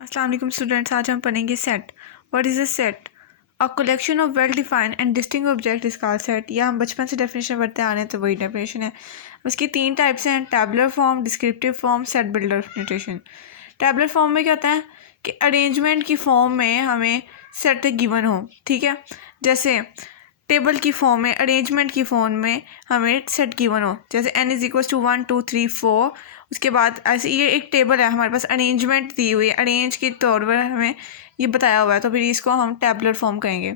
अस्सलाम वालेकुम स्टूडेंट्स, आज हम पढ़ेंगे set. What is a set? A collection of well defined and distinct object is called set. या हम बचपन से डेफिनेशन पढ़ते आ रहे हैं तो वही डेफिनेशन है। उसकी तीन टाइप्स हैं, tabular form, descriptive form, set builder notation. Tabular form में क्या होता है कि अरेंजमेंट की फॉर्म में हमें सेट गिवन हो, ठीक है। जैसे टेबल की फॉर्म में, अरेंजमेंट की फॉर्म में हमें सेट गिवन हो, जैसे n इज इक्वल टू 1 2 3 4। उसके बाद ऐसे ये एक टेबल है हमारे पास, अरेंजमेंट दी हुई है, अरेंज के तौर पर हमें ये बताया हुआ है, तो फिर इसको हम टैबुलर फॉर्म कहेंगे।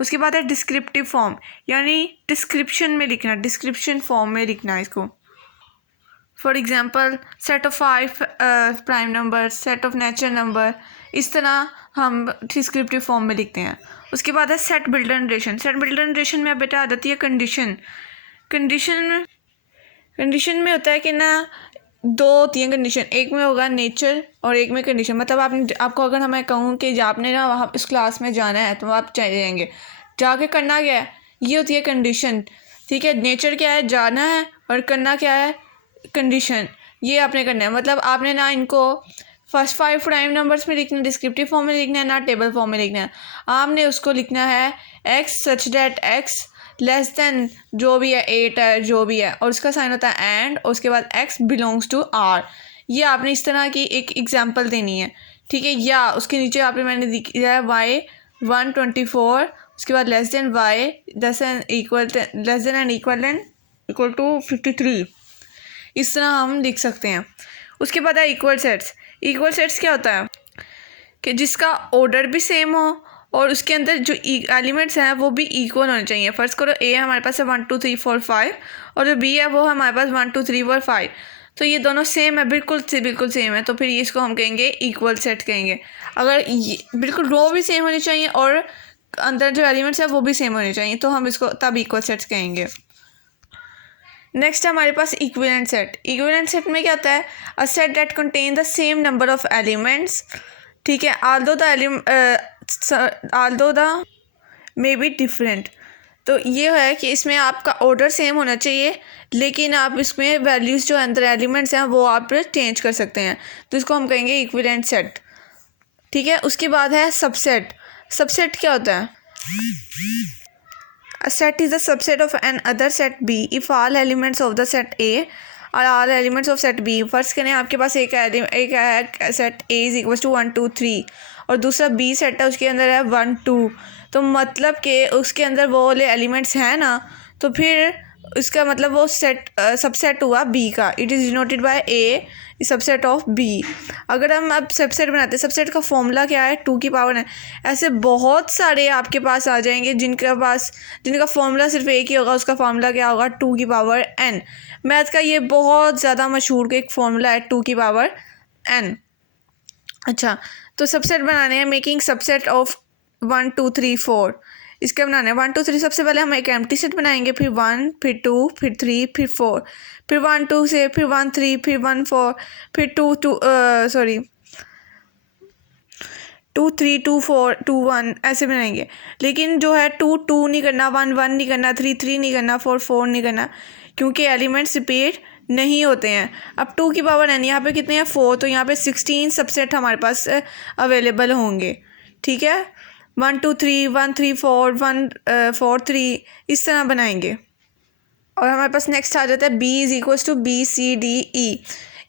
उसके बाद है डिस्क्रिप्टिव फॉर्म, यानी डिस्क्रिप्शन में लिखना, डिस्क्रिप्शन फॉर्म में लिखना इसको। For example set of 5 prime number, set of natural number, इस तरह हम डिस्क्रिप्टिव फॉर्म में लिखते हैं। उसके बाद है set builder notation. Set builder notation में बेटा आ जाती है कंडीशन। कंडीशन में होता है कि ना दो होती हैं कंडीशन, एक में होगा नेचर और एक में कंडीशन। मतलब आपको अगर मैं कहूँ कि आपने ना वहाँ इस क्लास में जाना है तो आप चले जाएंगे, जाके करना क्या है, ये होती है कंडीशन, ठीक है। नेचर क्या है, जाना है, और करना क्या है, कंडीशन, ये आपने करना है। मतलब आपने ना इनको फर्स्ट 5 प्राइम नंबर्स में लिखना है, डिस्क्रिप्टिव फॉर्म में लिखना है, ना टेबल फॉर्म में लिखना है। आपने उसको लिखना है एक्स सच डेट एक्स लेस देन जो भी है 8 है जो भी है, और उसका साइन होता है एंड, और उसके बाद एक्स बिलोंग्स टू आर। ये आपने इस तरह की एक एग्जाम्पल देनी है, ठीक है। या उसके नीचे आपने मैंने दिया है वाई 124, उसके बाद less than Y less than and equal to 53। इस तरह हम लिख सकते हैं। उसके बाद है इक्वल सेट्स। इक्वल सेट्स क्या होता है कि जिसका ऑर्डर भी सेम हो और उसके अंदर जो एलिमेंट्स हैं वो भी इक्वल होने चाहिए। फर्स्ट करो ए हमारे पास है 1 2 3 4 5, और जो बी है वो हमारे पास 1 2 3 4 5, तो ये दोनों सेम है, बिल्कुल सेम है, तो फिर इसको हम कहेंगे इक्वल सेट कहेंगे। अगर ये बिल्कुल रो भी सेम होनी चाहिए और अंदर जो एलिमेंट्स हैं वो भी सेम होने चाहिए, तो हम इसको तब इक्वल सेट्स कहेंगे। नेक्स्ट हमारे पास इक्विवेलेंट सेट। इक्विवेलेंट सेट में क्या होता है, a set that contain the same number of elements, ठीक है, Aldous the may be different. तो ये है कि इसमें आपका ऑर्डर सेम होना चाहिए, लेकिन आप इसमें वैल्यूज़ जो अंदर एलिमेंट्स हैं वो आप चेंज कर सकते हैं, तो इसको हम कहेंगे इक्विवेलेंट सेट, ठीक है। उसके बाद है सबसेट। सबसेट क्या होता है, A set is a subset of an other set B if all elements of the set A are all elements of set B। First करें आपके पास एक set A is equal to 1 2 3 और दूसरा B set है उसके अंदर है 1 2, तो मतलब कि उसके अंदर वो वाले एलिमेंट्स हैं ना, तो फिर इसका मतलब वो सेट सबसेट हुआ B का। It is denoted by A subset of B। अगर हम अब सबसेट बनाते हैं, सबसेट का फॉर्मूला क्या है, 2 की पावर है। ऐसे बहुत सारे आपके पास आ जाएंगे जिनका फॉर्मूला सिर्फ एक ही होगा, उसका फॉर्मूला क्या होगा, 2 की पावर n। मैथ का ये बहुत ज़्यादा मशहूर एक फॉर्मूला है, 2 की पावर n। अच्छा, तो सबसेट बनाने हैं, मेकिंग सबसेट ऑफ 1 2 3 4। इसके बनाने हैं 1 2 3। सबसे पहले हम एक एम्प्टी सेट बनाएंगे, फिर 1 फिर 2 फिर 3 फिर 4, फिर 1 2 से फिर 1 3 फिर 1 4 फिर 2 3 2 4 2 1 ऐसे बनाएंगे। लेकिन जो है 2 2 नहीं करना, 1 1 नहीं करना, 3 3 नहीं करना, 4 4 नहीं करना, क्योंकि एलिमेंट्स रिपीट नहीं होते हैं। अब 2 की पावर n, यहाँ पे कितने हैं 4, तो यहाँ पे 16 सबसेट हमारे पास अवेलेबल होंगे, ठीक है। 1 2 3 1 3 4 1 4 3 इस तरह बनाएंगे। और हमारे पास नेक्स्ट आ जाता है B is equals to B C D E।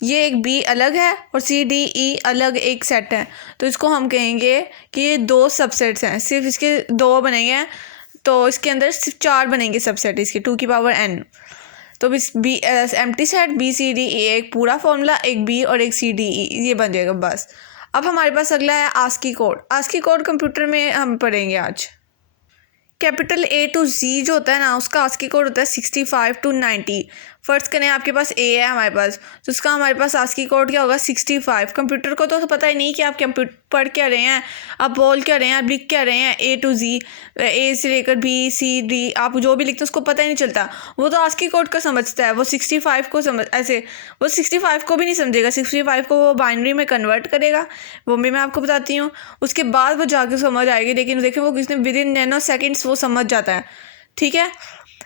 ये एक B अलग है और C D E अलग एक सेट है, तो इसको हम कहेंगे कि ये 2 सबसेट्स हैं, सिर्फ इसके 2 बनेंगे, तो इसके अंदर सिर्फ 4 बनेंगे सबसेट इसके, 2 की पावर n। तो इस B empty set B C D E एक पूरा फॉर्मूला, एक B और एक C D E, ये बन जाएगा बस। अब हमारे पास अगला है ASCII code. ASCII code computer में हम पढ़ेंगे आज। कैपिटल A टू Z जो होता है ना, उसका आस्की कोड होता है 65 to 90। फर्स्ट करें आपके पास A है हमारे पास, तो उसका हमारे पास आस्की कोड क्या होगा 65। कंप्यूटर को तो पता ही नहीं कि आप कंप्यूटर पढ़ क्या रहे हैं, आप बोल क्या रहे हैं, आप लिख क्या रहे हैं, A टू Z, A से लेकर B C D, आप जो भी लिखते हैं उसको पता ही नहीं चलता। वो तो आस्की कोड का समझता है, वो 65 को वो 65 को भी नहीं समझेगा, 65 को वो बाइनरी में कन्वर्ट करेगा, वो भी मैं आपको बताती हूँ। उसके बाद वो जाके समझ आएगी, लेकिन देखिए वो किसने विद इन नैनो सेकेंड्स वो समझ जाता है, ठीक है।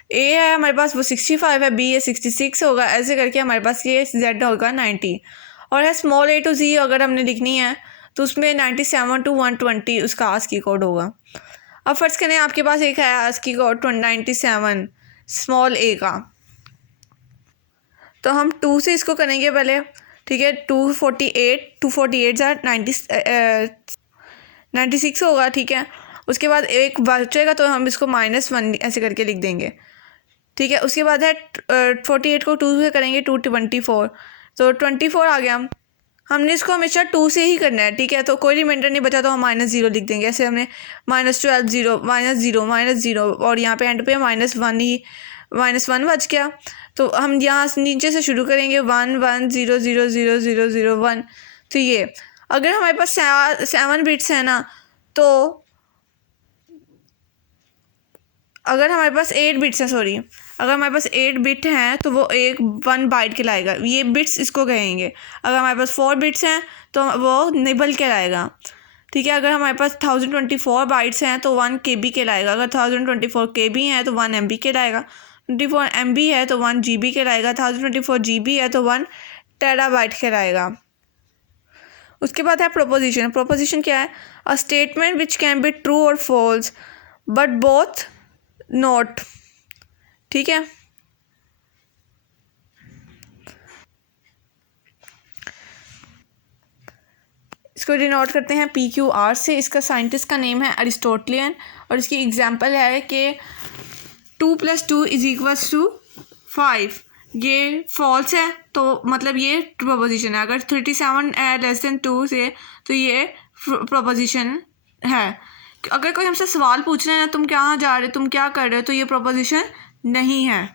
A है हमारे पास वो 65 है, B है 66 होगा, ऐसे करके हमारे पास ये Z होगा 90। और है स्मॉल a टू Z अगर हमने लिखनी है, तो उसमें 97 to 120 उसका आस्की कोड होगा। अब फर्ज करें आपके पास एक है आस्की कोड 97 स्मॉल ए का, तो हम 2 से इसको करेंगे पहले, ठीक है। 248 ज़ार 96 होगा, ठीक है। उसके बाद एक बचेगा तो हम इसको -1 ऐसे करके लिख देंगे, ठीक है। उसके बाद है 48 को 2 से करेंगे 224, तो 24 आ गया। हमने इसको हमेशा 2 से ही करना है, ठीक है। तो कोई रिमाइंडर नहीं बचा तो हम -0 लिख देंगे। ऐसे हमने -12 0 -0 और यहाँ पे एंड पे -1 ही -1 बच गया। तो हम यहाँ नीचे से शुरू करेंगे 1 1 0 0 0 0 0 1। तो ये अगर हमारे पास 7 बिट्स है ना, तो अगर हमारे पास 8 बिट्स है, सॉरी, अगर हमारे पास 8 बिट हैं तो वो 1 बाइट कहलाएगा, ये बिट्स इसको कहेंगे। अगर हमारे पास 4 बिट्स हैं तो वो निबल कहलाएगा, ठीक है। अगर हमारे पास 1024 बाइट्स हैं तो 1 KB कहलाएगा। अगर 1024 KB हैं तो 1 MB कहलाएगा। 24 MB है तो 1 GB कहलाएगा। 1024 GB है तो 1 टेराबाइट कहलाएगा। उसके बाद है प्रोपोजिशन। प्रोपोजिशन क्या है? A statement which can be true और फॉल्स बट बोथ नॉट, ठीक है। इसको डिनोट करते हैं PQR से। इसका साइंटिस्ट का नेम है अरिस्टोटलियन और इसकी एग्जांपल है कि 2 + 2 = 5। ये फॉल्स है तो मतलब ये प्रोपोजिशन है। अगर 37 <2 से तो ये प्रोपोजिशन है। अगर कोई हमसे सवाल पूछ रहे हैं ना, तुम कहाँ जा रहे हो, तुम क्या कर रहे हो, तो ये प्रोपोजिशन नहीं है।